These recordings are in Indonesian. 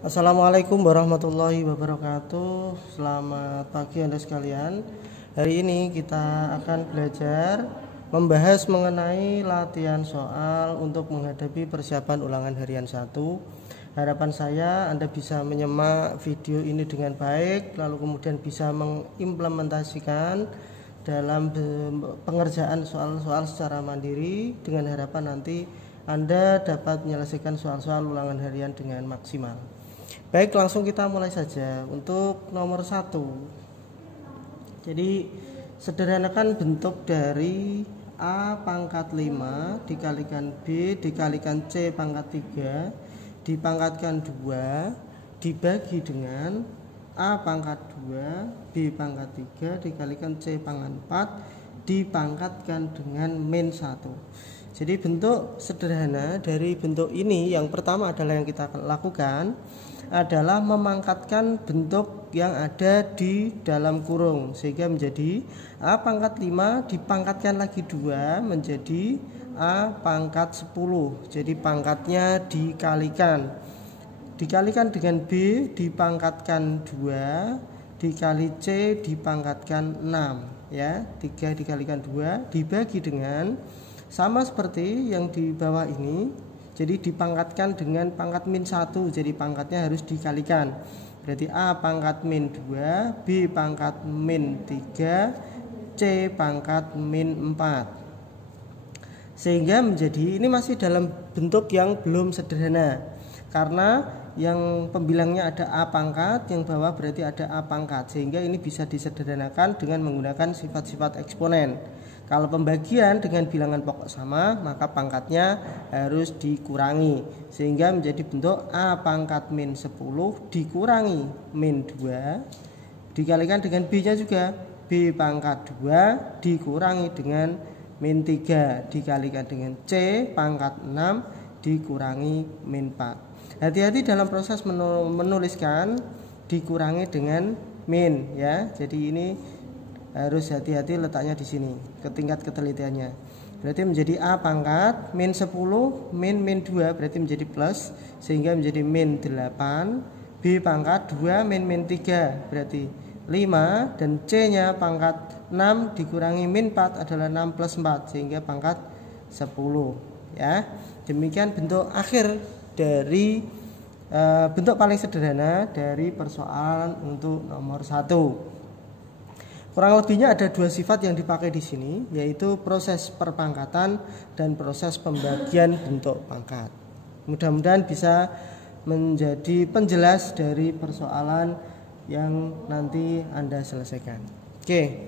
Assalamualaikum warahmatullahi wabarakatuh. Selamat pagi Anda sekalian. Hari ini kita akan belajar membahas mengenai latihan soal untuk menghadapi persiapan ulangan harian 1. Harapan saya Anda bisa menyimak video ini dengan baik, lalu kemudian bisa mengimplementasikan dalam pengerjaan soal-soal secara mandiri, dengan harapan nanti Anda dapat menyelesaikan soal-soal ulangan harian dengan maksimal. Baik, langsung kita mulai saja. Untuk nomor 1, jadi sederhanakan bentuk dari A pangkat 5 dikalikan B dikalikan C pangkat 3 dipangkatkan 2 dibagi dengan A pangkat 2 B pangkat 3 dikalikan C pangkat 4 dipangkatkan dengan min 1. Jadi bentuk sederhana dari bentuk ini yang pertama adalah yang kita lakukan adalah memangkatkan bentuk yang ada di dalam kurung, sehingga menjadi A pangkat 5 dipangkatkan lagi 2 menjadi A pangkat 10. Jadi pangkatnya dikalikan dengan B dipangkatkan 2 dikali C dipangkatkan 6 ya. 3 dikalikan 2 dibagi dengan sama seperti yang di bawah ini, jadi dipangkatkan dengan pangkat min 1, jadi pangkatnya harus dikalikan. Berarti A pangkat min 2, B pangkat min 3, C pangkat min 4. Sehingga menjadi, ini masih dalam bentuk yang belum sederhana, karena yang pembilangnya ada A pangkat, yang bawah berarti ada A pangkat, sehingga ini bisa disederhanakan dengan menggunakan sifat-sifat eksponen. Kalau pembagian dengan bilangan pokok sama, maka pangkatnya harus dikurangi, sehingga menjadi bentuk A pangkat min 10 dikurangi min 2 dikalikan dengan B nya juga B pangkat 2 dikurangi dengan min 3 dikalikan dengan C pangkat 6 dikurangi min 4. Hati-hati dalam proses menuliskan dikurangi dengan min ya. Jadi ini harus hati-hati letaknya di sini ke tingkat ketelitiannya. Berarti menjadi A pangkat min 10 min 2 berarti menjadi plus, sehingga menjadi min 8. B pangkat 2 min 3 berarti 5, dan C nya pangkat 6 dikurangi min 4 adalah 6 plus 4 sehingga pangkat 10 ya. Demikian bentuk akhir dari bentuk paling sederhana dari persoalan untuk nomor 1. Kurang lebihnya ada dua sifat yang dipakai di sini, yaitu proses perpangkatan dan proses pembagian bentuk pangkat. Mudah-mudahan bisa menjadi penjelas dari persoalan yang nanti Anda selesaikan. Oke.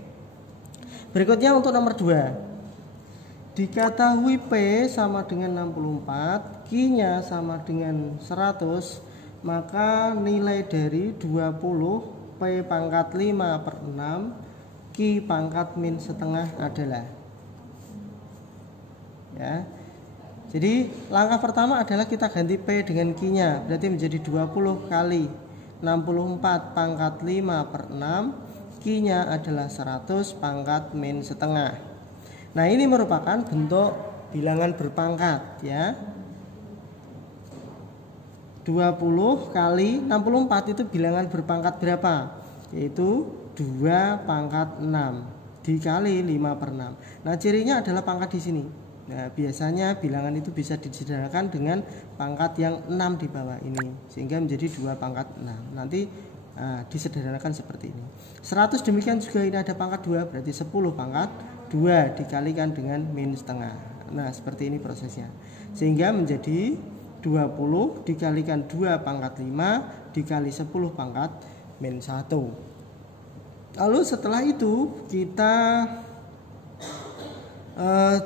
Berikutnya untuk nomor 2. Diketahui P sama dengan 64, Q-nya sama dengan 100, maka nilai dari 20 P pangkat 5 per 6 Q pangkat min setengah adalah ya. Jadi langkah pertama adalah kita ganti P dengan Q nya, berarti menjadi 20 kali 64 pangkat 5 per 6, Q nya adalah 100 pangkat min setengah. Nah ini merupakan bentuk bilangan berpangkat ya. 20 kali 64 itu bilangan berpangkat berapa? Yaitu 2 pangkat 6 dikali 5 per 6. Nah cirinya adalah pangkat di sini. Nah biasanya bilangan itu bisa disederhanakan dengan pangkat yang 6 di bawah ini, sehingga menjadi 2 pangkat 6. Nanti disederhanakan seperti ini. 100 demikian juga, ini ada pangkat 2 berarti 10 pangkat 2 dikalikan dengan min setengah. Nah seperti ini prosesnya, sehingga menjadi 20 dikalikan 2 pangkat 5 dikali 10 pangkat min 1. Lalu setelah itu kita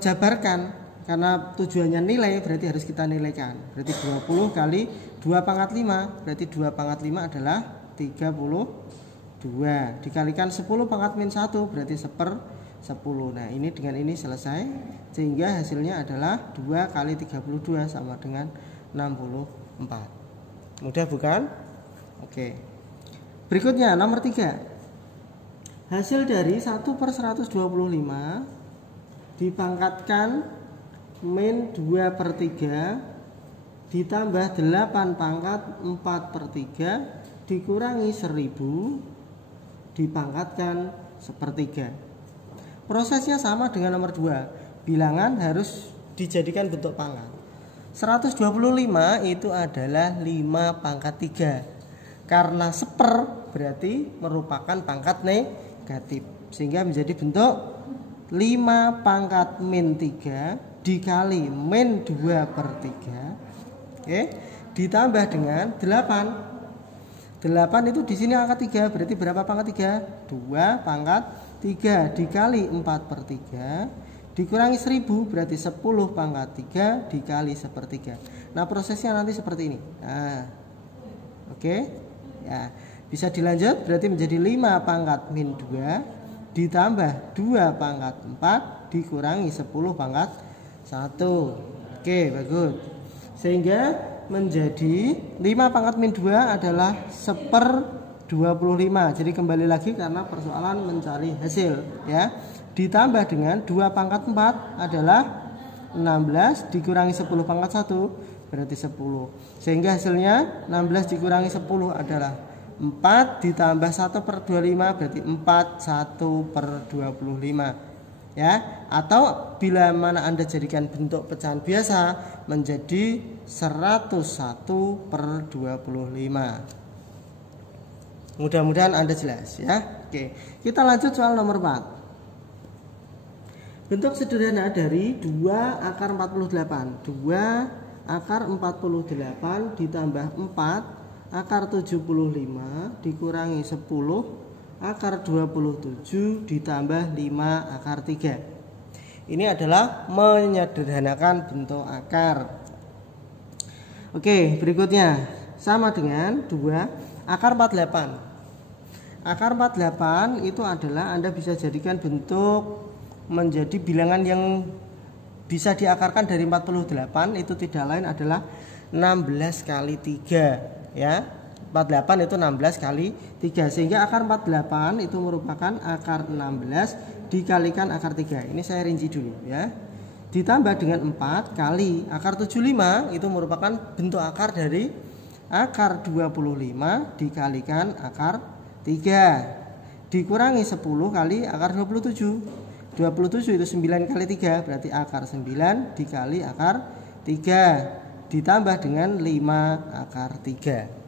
jabarkan, karena tujuannya nilai berarti harus kita nilaikan. Berarti 20 kali 2 pangkat 5 berarti 2 pangkat 5 adalah 32 dikalikan 10 pangkat min 1 berarti 1/10. Nah ini dengan ini selesai, sehingga hasilnya adalah 2 kali 32 sama dengan 64. Mudah bukan? Oke. Berikutnya nomor 3. Hasil dari 1/125 dipangkatkan min 2/3 ditambah 8 pangkat 4 per 3 dikurangi 1000 dipangkatkan sepertiga. Prosesnya sama dengan nomor 2. Bilangan harus dijadikan bentuk pangkat. 125 itu adalah 5 pangkat 3. Karena seper berarti merupakan pangkat negatif. Sehingga menjadi bentuk 5 pangkat min 3 dikali min 2 per 3. Oke, ditambah dengan 8. 8 itu di sini angka 3, berarti berapa pangkat 3? 2 pangkat 3 dikali 4 per 3 dikurangi 1000, berarti 10 pangkat 3 dikali sepertiga. Nah, prosesnya nanti seperti ini. Nah, oke, ya bisa dilanjut, berarti menjadi 5 pangkat min 2 ditambah 2 pangkat 4 dikurangi 10 pangkat 1. Oke, bagus. Sehingga menjadi 5 pangkat min 2 adalah 1/25. Jadi kembali lagi karena persoalan mencari hasil ya. Ditambah dengan 2 pangkat 4 adalah 16 dikurangi 10 pangkat 1 berarti 10. Sehingga hasilnya 16 dikurangi 10 adalah 4 ditambah 1/25 berarti 4 1/25. Ya, atau bila mana Anda jadikan bentuk pecahan biasa menjadi 101/25. Mudah-mudahan Anda jelas ya. Oke, kita lanjut soal nomor 4. Bentuk sederhana dari 2 akar 48. 2 akar 48 ditambah 4 akar 75 dikurangi 10 akar 27 ditambah 5 akar 3. Ini adalah menyederhanakan bentuk akar. Oke, berikutnya sama dengan 2 akar 48. Akar 48 itu adalah Anda bisa jadikan bentuk menjadi bilangan yang bisa diakarkan dari 48, itu tidak lain adalah 16 kali 3 ya. 48 itu 16 kali 3, sehingga akar 48 itu merupakan akar 16 dikalikan akar 3. Ini saya rinci dulu ya. Ditambah dengan 4 kali akar 75 itu merupakan bentuk akar dari akar 25 dikalikan akar 3 dikurangi 10 kali akar 27. 27 itu 9 kali 3 berarti akar 9 dikali akar 3 ditambah dengan 5 akar 3.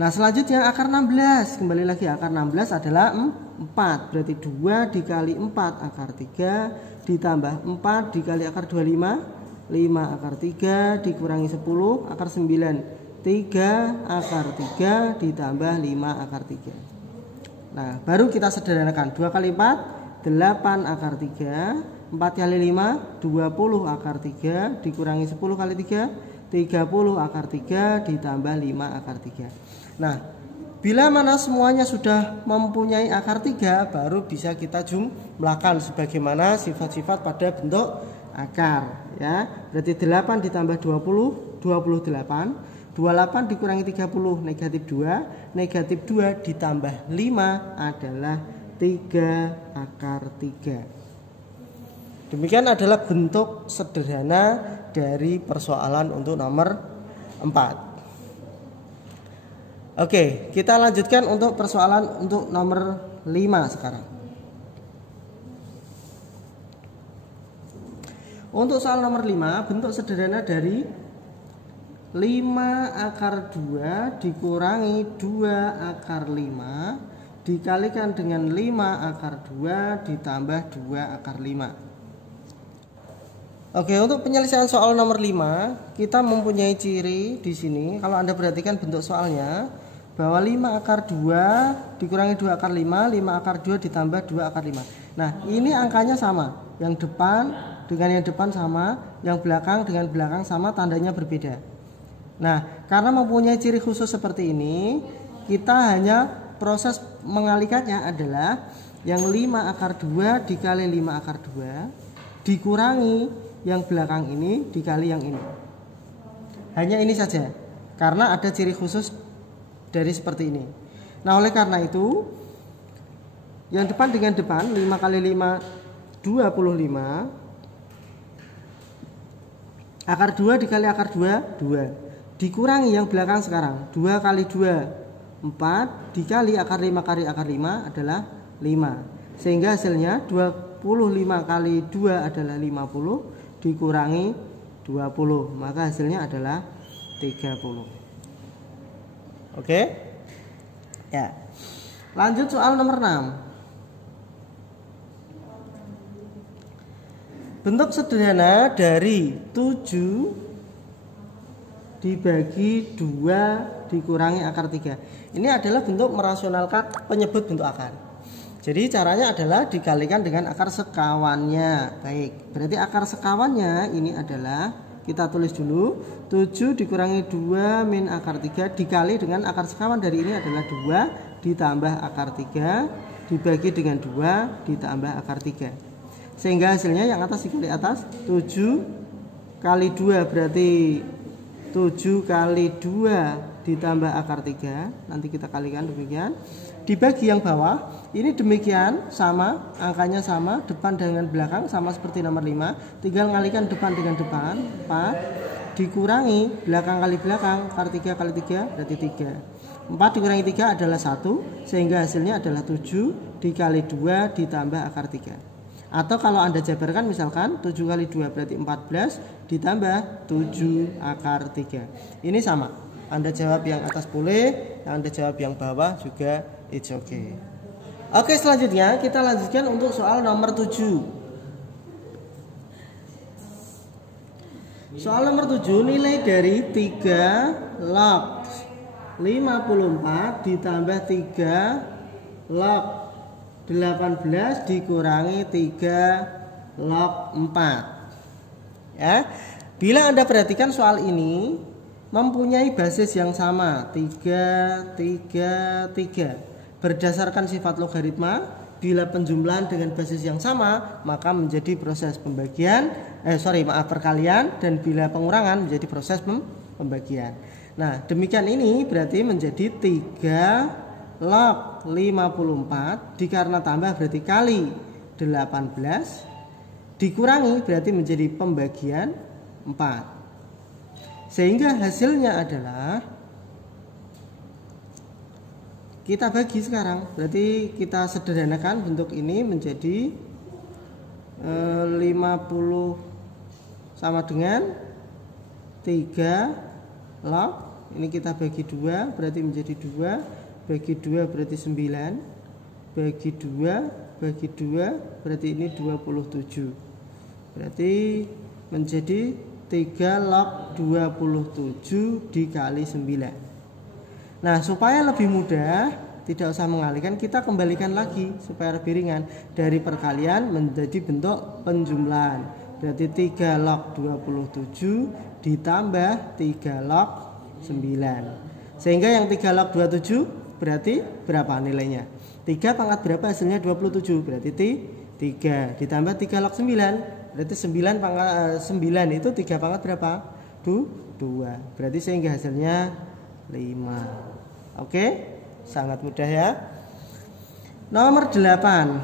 Nah, selanjutnya akar 16. Kembali lagi akar 16 adalah 4. Berarti 2 dikali 4 akar 3 ditambah 4 dikali akar 25, 5 akar 3 dikurangi 10 akar 9, 3 akar 3 ditambah 5 akar 3. Nah, baru kita sederhanakan. 2 kali 4 8 akar 3, 4 kali 5 20 akar 3 dikurangi 10 kali 3 30 akar 3 ditambah 5 akar 3. Nah, bila mana semuanya sudah mempunyai akar 3, baru bisa kita jumlahkan sebagaimana sifat-sifat pada bentuk akar ya. Berarti 8 ditambah 20 28, 28 dikurangi 30 negatif 2, negatif 2 ditambah 5 adalah 3 akar 3. Demikian adalah bentuk sederhana dari persoalan untuk nomor 4. Oke, kita lanjutkan untuk persoalan untuk nomor 5 sekarang. Untuk soal nomor 5, bentuk sederhana dari 5 akar 2 dikurangi 2 akar 5 dikalikan dengan 5 akar 2 ditambah 2 akar 5. Oke, untuk penyelesaian soal nomor 5, kita mempunyai ciri di sini. Kalau Anda perhatikan bentuk soalnya, bahwa 5 akar 2 dikurangi 2 akar 5, 5 akar 2 ditambah 2 akar 5. Nah, ini angkanya sama. Yang depan dengan yang depan sama, yang belakang dengan belakang sama, tandanya berbeda. Nah, karena mempunyai ciri khusus seperti ini, kita hanya proses mengalikannya adalah yang 5 akar 2 dikali 5 akar 2 dikurangi yang belakang ini dikali yang ini. Hanya ini saja, karena ada ciri khusus dari seperti ini. Nah, oleh karena itu yang depan dengan depan 5 kali 5 25 Akar 2 dikali akar 2, 2. Dikurangi yang belakang sekarang. 2 kali 2, 4. Dikali akar 5 kali akar 5 adalah 5. Sehingga hasilnya 25 kali 2 adalah 50. Dikurangi 20. Maka hasilnya adalah 30. Oke? Ya. Lanjut soal nomor 6. Bentuk sederhana dari 7 dibagi 2 dikurangi akar 3. Ini adalah bentuk merasionalkan penyebut bentuk akar. Jadi caranya adalah dikalikan dengan akar sekawannya. Baik, berarti akar sekawannya ini adalah, kita tulis dulu, 7 dikurangi 2 min akar 3 dikali dengan akar sekawan dari ini adalah 2 ditambah akar 3 dibagi dengan 2 ditambah akar 3. Sehingga hasilnya yang atas dikali atas, 7 kali 2 berarti 7 kali 2 ditambah akar 3. Nanti kita kalikan demikian. Dibagi yang bawah, ini demikian, sama, angkanya sama, depan dengan belakang sama seperti nomor 5. Tinggal ngalikan depan dengan depan, 4. Dikurangi belakang kali belakang, akar 3 kali 3 berarti 3. 4 dikurangi 3 adalah 1, sehingga hasilnya adalah 7 dikali 2 ditambah akar 3. Atau kalau Anda jabarkan misalkan 7 kali 2 berarti 14 ditambah 7 akar 3. Ini sama. Anda jawab yang atas boleh, Anda jawab yang bawah juga it's okay. Oke, selanjutnya kita lanjutkan untuk soal nomor 7. Soal nomor 7, nilai dari 3 log 54 ditambah 3 log 18 dikurangi 3 log 4. Ya. Bila Anda perhatikan soal ini mempunyai basis yang sama, 3, 3, 3. Berdasarkan sifat logaritma, bila penjumlahan dengan basis yang sama, maka menjadi proses perkalian, dan bila pengurangan menjadi proses pembagian. Nah, demikian ini berarti menjadi 3 log 54 dikarena tambah berarti kali 18 dikurangi berarti menjadi pembagian 4. Sehingga hasilnya adalah, kita bagi sekarang, berarti kita sederhanakan bentuk ini menjadi 50 sama dengan 3 log, ini kita bagi 2 berarti menjadi 2, bagi 2 berarti 9, bagi 2 berarti ini 27. Berarti menjadi 3 log 27 dikali 9. Nah, supaya lebih mudah, tidak usah mengalihkan, kita kembalikan lagi supaya lebih ringan. Dari perkalian menjadi bentuk penjumlahan. Berarti 3 log 27 ditambah 3 log 9. Sehingga yang 3 log 27 berarti berapa nilainya? 3 pangkat berapa hasilnya? 27. Berarti 3 ditambah 3 log 9. Berarti 9 pangkat 9 itu 3 pangkat berapa? 2. Berarti sehingga hasilnya 5. Oke? Sangat mudah ya. Nomor 8.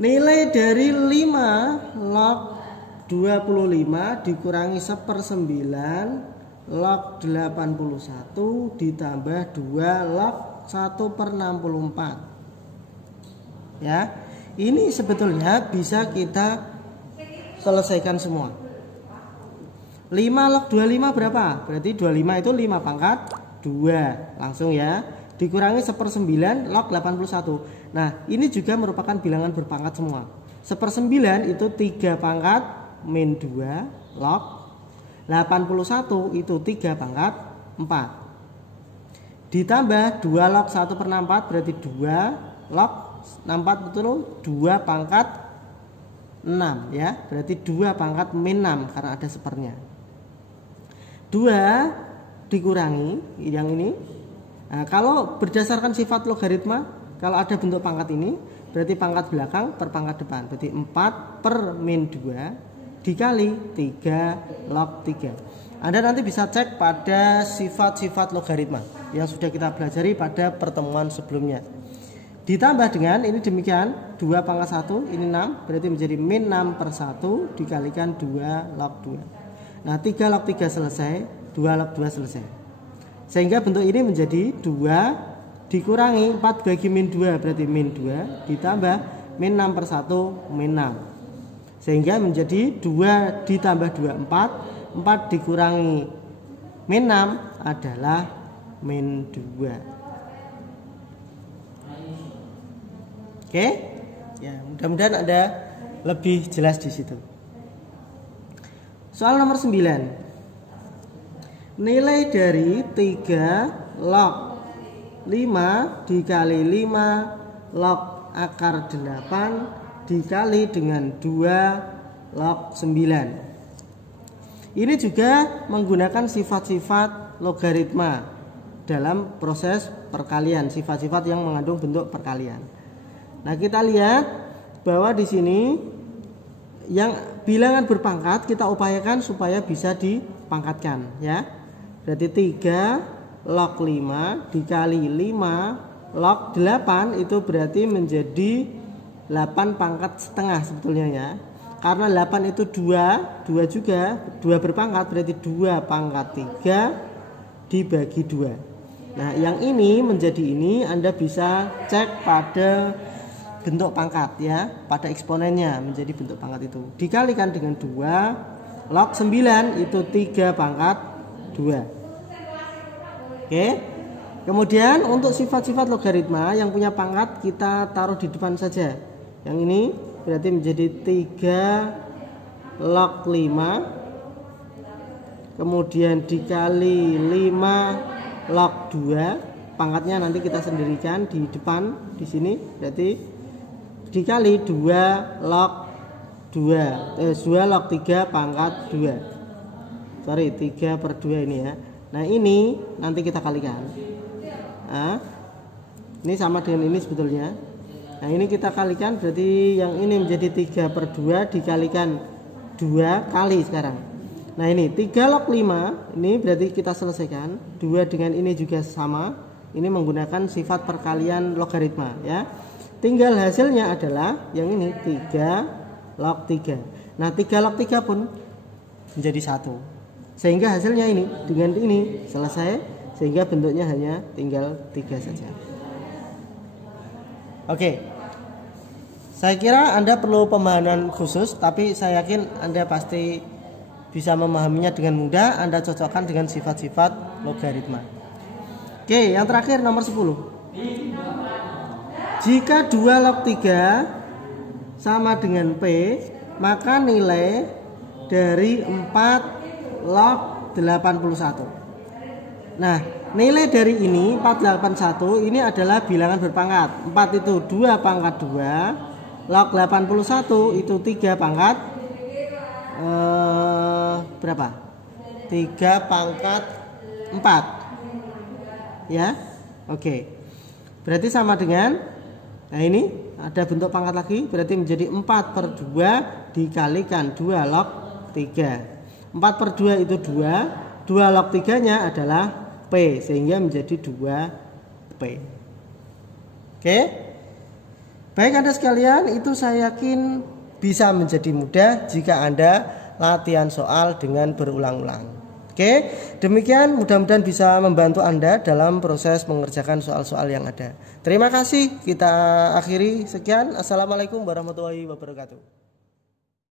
Nilai dari 5 log 25 dikurangi 1/9 log 81 ditambah 2 log 1/64. Ya, ini sebetulnya bisa kita selesaikan semua. 5 log 25 berapa? Berarti 25 itu 5 pangkat 2. Langsung ya. Dikurangi 1/9 log 81. Nah, ini juga merupakan bilangan berpangkat semua. 1/9 itu 3 pangkat min 2 log 81 itu 3 pangkat 4. Ditambah 2 log 1/64 berarti 2 log 64 betul 2 pangkat 6 ya. Berarti 2 pangkat min 6 karena ada sepernya. 2 dikurangi yang ini. Nah, kalau berdasarkan sifat logaritma, kalau ada bentuk pangkat ini berarti pangkat belakang per pangkat depan. Berarti 4 per min 2 dikali 3 log 3. Anda nanti bisa cek pada sifat-sifat logaritma yang sudah kita pelajari pada pertemuan sebelumnya. Ditambah dengan ini demikian 2 pangkat 1 ini 6 berarti menjadi min 6 per 1 dikalikan 2 log 2. Nah 3 log 3 selesai, 2 log 2 selesai. Sehingga bentuk ini menjadi 2 dikurangi 4 bagi min 2 berarti min 2 ditambah min 6 per 1 min 6. Sehingga menjadi 2 ditambah 2 4, 4 dikurangi min 6 adalah min 2. Oke, ya mudah-mudahan ada lebih jelas di situ. Soal nomor 9. Nilai dari 3 log 5 dikali 5 log akar 8 dikali dengan 2 log 9. Ini juga menggunakan sifat-sifat logaritma dalam proses perkalian, sifat-sifat yang mengandung bentuk perkalian. Nah, kita lihat bahwa di sini yang bilangan berpangkat kita upayakan supaya bisa dipangkatkan ya. Berarti 3 log 5 dikali 5 log 8 itu berarti menjadi 8 pangkat setengah sebetulnya ya. Karena 8 itu 2 juga, 2 berpangkat berarti 2 pangkat 3 dibagi 2. Nah, yang ini menjadi ini Anda bisa cek pada bentuk pangkat ya, pada eksponennya menjadi bentuk pangkat itu. Dikalikan dengan 2 log 9 itu 3 pangkat 2. Oke. Kemudian untuk sifat-sifat logaritma yang punya pangkat kita taruh di depan saja. Yang ini berarti menjadi 3 log 5 kemudian dikali 5 log 2, pangkatnya nanti kita sendirikan di depan di sini berarti dikali 2 log 2 log 3 pangkat 2. Sorry 3 per 2 ini ya. Nah ini nanti kita kalikan. Nah, ini sama dengan ini sebetulnya. Nah ini kita kalikan berarti yang ini menjadi 3 per 2 dikalikan 2 kali sekarang. Nah ini 3 log 5 ini berarti kita selesaikan. 2 dengan ini juga sama. Ini menggunakan sifat perkalian logaritma ya. Tinggal hasilnya adalah yang ini 3 log 3. Nah 3 log 3 pun menjadi 1. Sehingga hasilnya ini dengan ini selesai. Sehingga bentuknya hanya tinggal 3 saja. Oke. Saya kira Anda perlu pemahaman khusus. Tapi saya yakin Anda pasti bisa memahaminya dengan mudah. Anda cocokkan dengan sifat-sifat logaritma. Oke, yang terakhir nomor 10. Jika 2 log 3 sama dengan P, maka nilai dari 4 log 81. Nah, nilai dari ini 481 ini adalah bilangan berpangkat. 4 itu 2 pangkat 2, log 81 itu 3 pangkat berapa? 3 pangkat 4. Ya. Oke. Berarti sama dengan, nah ini ada bentuk pangkat lagi, berarti menjadi 4 per 2 dikalikan 2 log 3. 4 per 2 itu 2, 2 log 3 nya adalah P, sehingga menjadi 2P. Oke. Baik Anda sekalian, itu saya yakin bisa menjadi mudah jika Anda latihan soal dengan berulang-ulang. Oke, demikian mudah-mudahan bisa membantu Anda dalam proses mengerjakan soal-soal yang ada. Terima kasih, kita akhiri sekian. Assalamualaikum warahmatullahi wabarakatuh.